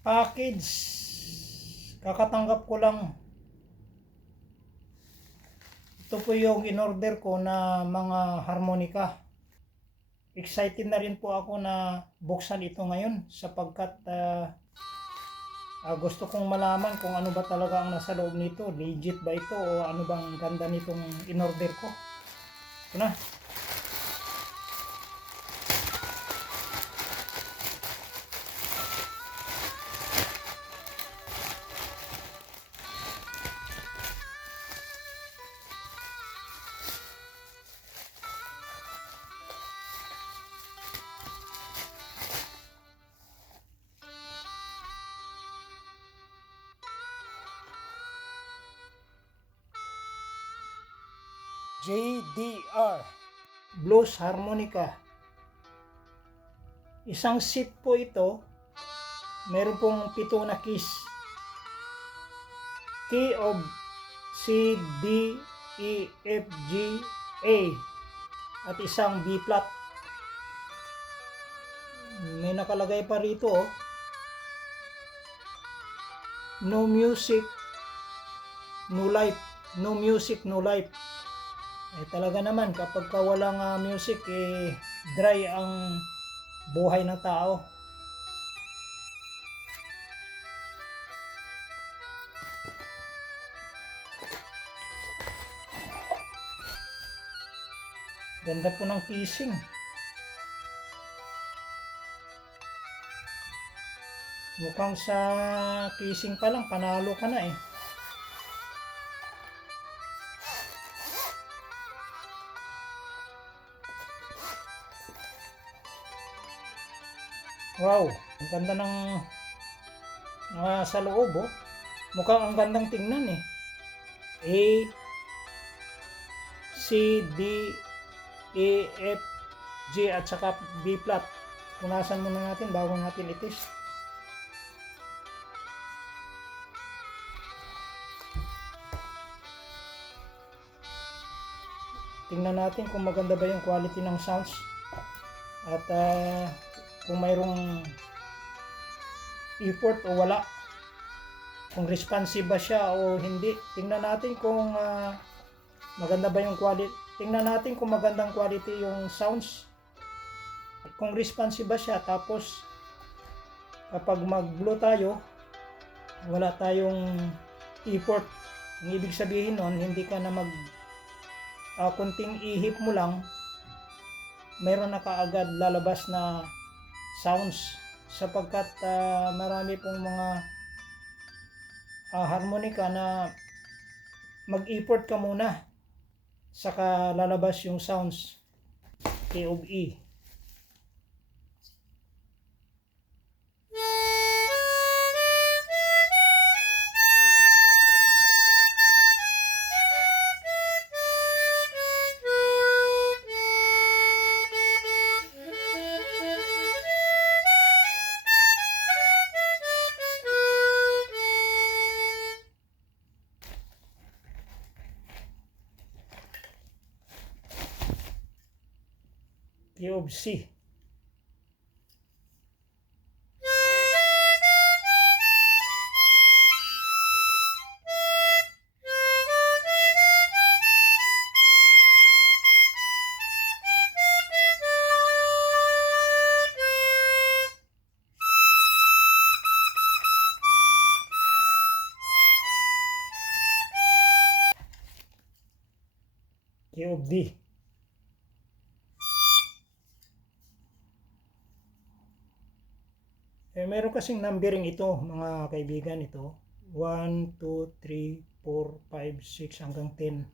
Package. Kakatanggap ko lang. Ito po yung in-order ko na mga harmonica. Excited na rin po ako na buksan ito ngayon sapagkat gusto kong malaman kung ano ba talaga ang nasa loob nito. Legit ba ito o ano bang ganda nitong in-order ko. Ito na. JDR Blues Harmonica. Isang set po ito. Meron pong 7 na keys. Key of C, D, E, F, G, A at isang B flat. May nakalagay pa rito no music, no life. No music, no life. Talaga naman kapag walang music dry ang buhay ng tao. Ganda po ng casing. Mukhang sa casing pa lang panalo ka na Wow, ang ganda ng sa loob Mukhang ang gandang tingnan A, C, D, E, F, G at saka B flat. Punasan muna natin bago natin i-test. Tingnan natin kung maganda ba yung quality ng sounds at kung mayroong effort o wala, kung responsive ba siya o hindi. Tingnan natin kung maganda ba yung quality. Tingnan natin kung magandang quality yung sounds, kung responsive ba siya. Tapos kapag mag-blow tayo, wala tayong effort. Ang ibig sabihin nun, hindi ka na kunting ihip mo lang, mayroon na kaagad lalabas na sounds, sapagkat marami pong mga harmonica na mag-effort ka muna saka lalabas yung sounds. K of E. K of C. K of D. Meron kasing numbering ito mga kaibigan, ito 1, 2, 3, 4, 5, 6 hanggang 10.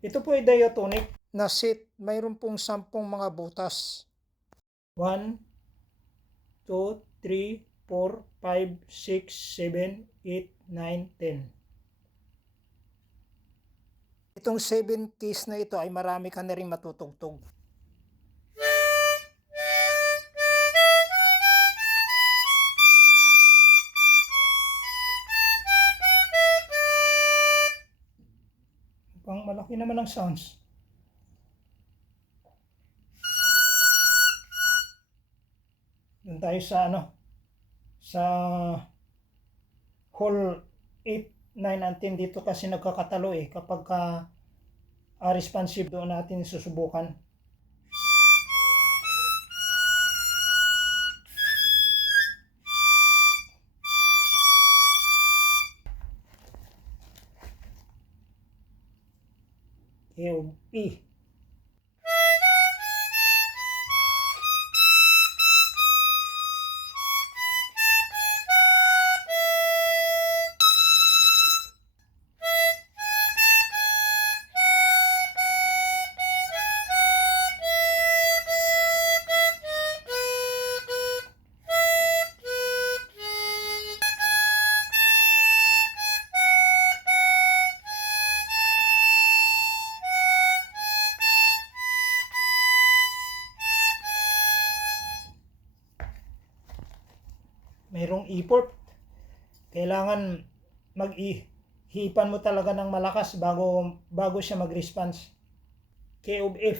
Ito po ay diatonic na set. Mayroon pong 10 mga butas. 1, 2, 3, 4, 5, 6, 7, 8, 9, 10. Itong 7 keys na ito ay marami ka na rin matutugtog. Mukhang malaki naman ang sounds. Doon tayo sa sa hole 8, 9, and 10 dito kasi nagkakatalo kapag responsive doon natin susubukan. E. Mayroong E-port. Kailangan mag-hipan mo talaga ng malakas bago siya mag-response. K of F.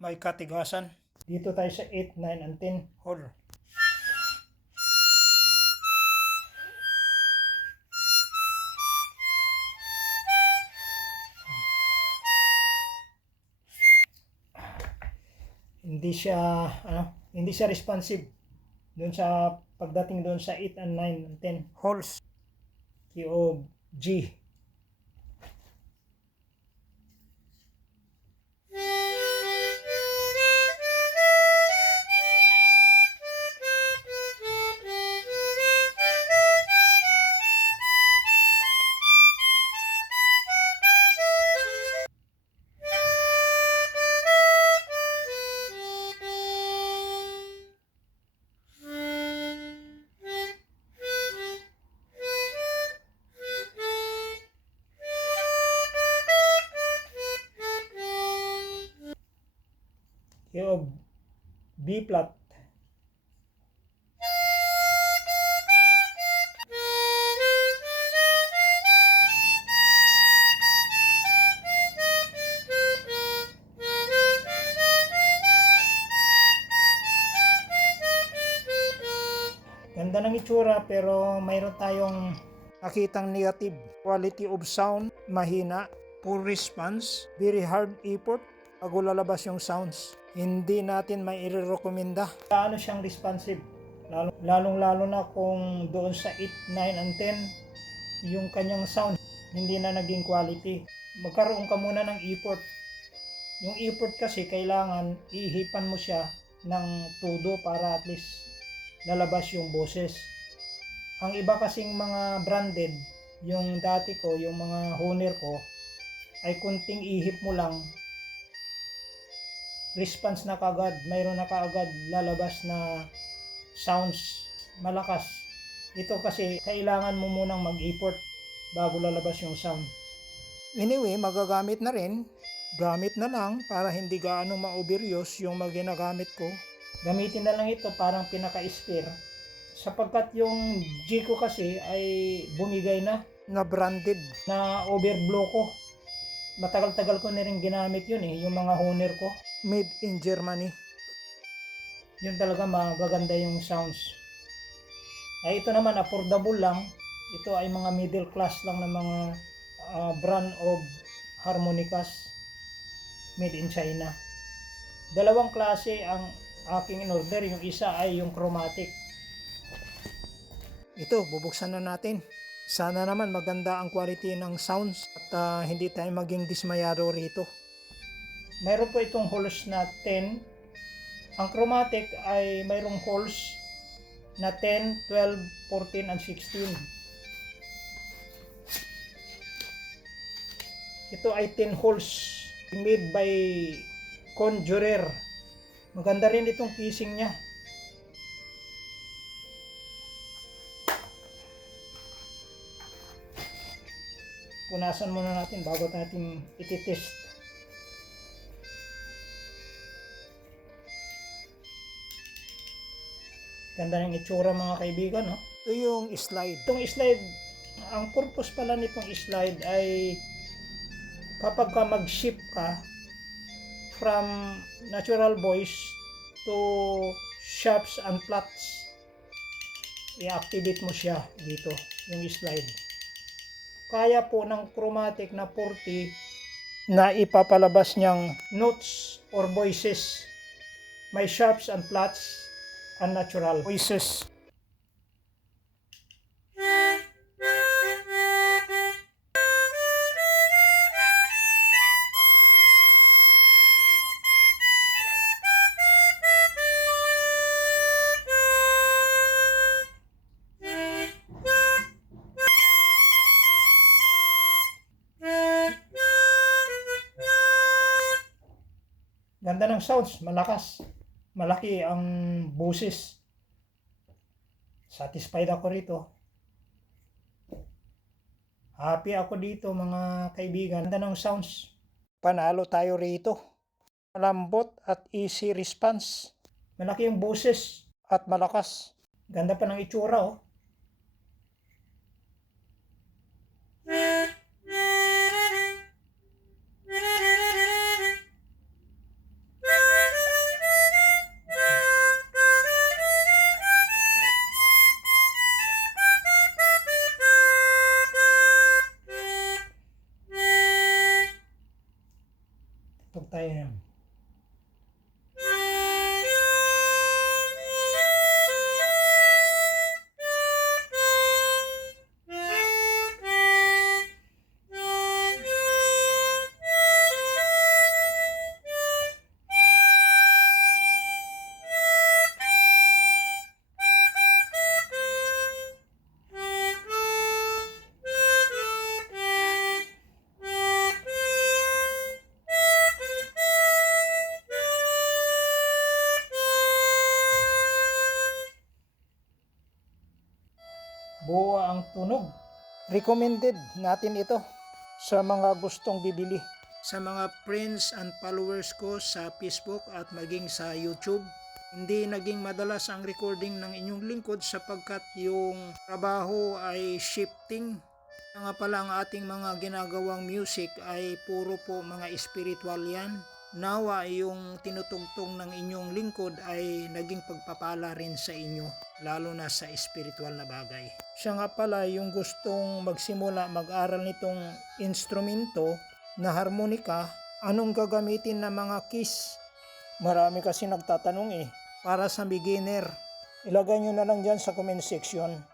May katigasan. Dito tayo sa 8, 9, and 10 hole. Hindi siya responsive doon sa pagdating doon sa 8 and 9 and 10 holes. Key of G. Key of B flat. Ganda ng itsura pero mayroon tayong nakitang negative. Quality of sound, mahina. Poor response, very hard effort bago lalabas yung sounds. Hindi natin may i-recommenda. Paano siyang responsive? Lalong-lalo na kung doon sa 8, 9, and 10, yung kanyang sound hindi na naging quality. Magkaroon ka muna ng effort. Yung effort kasi kailangan ihipan mo siya ng todo para at least lalabas yung boses. Ang iba kasing mga branded, yung dati ko, yung mga Hohner ko, ay kunting ihip mo lang, response na kaagad, mayroon na kaagad lalabas na sounds malakas. Ito kasi kailangan mo munang mag-effort bago lalabas yung sound. Anyway, magagamit na rin. Gamit na lang para hindi gaano ma-overuse yung mga ginagamit ko. Gamitin na lang ito parang pinaka-spare. Sapagkat yung G ko kasi ay bumigay na branded na overblow ko. Matagal-tagal ko na rin ginamit yun yung mga Hohner ko. Made in Germany. Yun talaga magaganda yung sounds. Ay ito naman affordable lang. Ito ay mga middle class lang na mga brand of harmonicas made in China. Dalawang klase ang aking in-order. Yung isa ay yung chromatic. Ito, bubuksan na natin. Sana naman maganda ang quality ng sounds at hindi tayo maging dismayado rito. Mayroon po itong holes na 10. Ang chromatic ay mayroong holes na 10, 12, 14, and 16. Ito ay 10 holes made by Conjurer. Maganda rin itong casing niya. Punasan muna natin bago natin ititest. Ganda ng itsura mga kaibigan, no? Ito yung slide. Itong slide, ang purpose pala nitong slide ay kapag ka mag-shift ka from natural voice to sharps and flats, i-activate mo siya dito, yung slide. Kaya po ng chromatic na 40 na ipapalabas niyang notes or voices. May sharps and flats and natural voices. Ganda ng sounds, malakas. Malaki ang boses. Satisfied ako rito. Happy ako dito mga kaibigan. Ganda ng sounds. Panalo tayo rito. Malambot at easy response. Malaki yung boses at malakas. Ganda pa ng itsura oh. Tug tayo yan. Buo ang tunog. Recommended natin ito sa mga gustong bibili. Sa mga friends and followers ko sa Facebook at maging sa YouTube, hindi naging madalas ang recording ng inyong lingkod sapagkat yung trabaho ay shifting. Nga pala ang ating mga ginagawang music ay puro po mga spiritual yan. Nawa yung tinutugtog ng inyong lingkod ay naging pagpapala rin sa inyo, lalo na sa spiritual na bagay. Siya nga pala yung gustong magsimula mag-aral nitong instrumento na harmonika, anong gagamitin na mga keys? Marami kasi nagtatanong para sa beginner. Ilagay nyo na lang dyan sa comment section